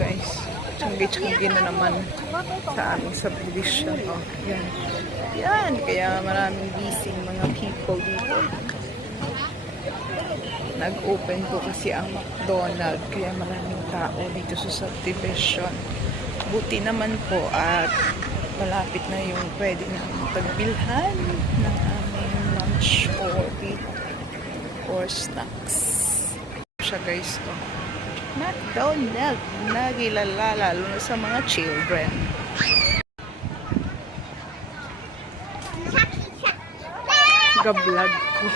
guys. Tiyanggi-tiyanggi na naman sa aming subdivision. Oh, yan. Yan. Kaya maraming busy mga people dito. Nag-open po kasi ang McDonald's. Kaya maraming tao dito sa subdivision. Buti naman po at malapit na yung pwede na pagbilhan ng aming lunch or snacks. Siya guys ko. McDonald's nagilala lalo na sa mga children. Ga-vlog ko.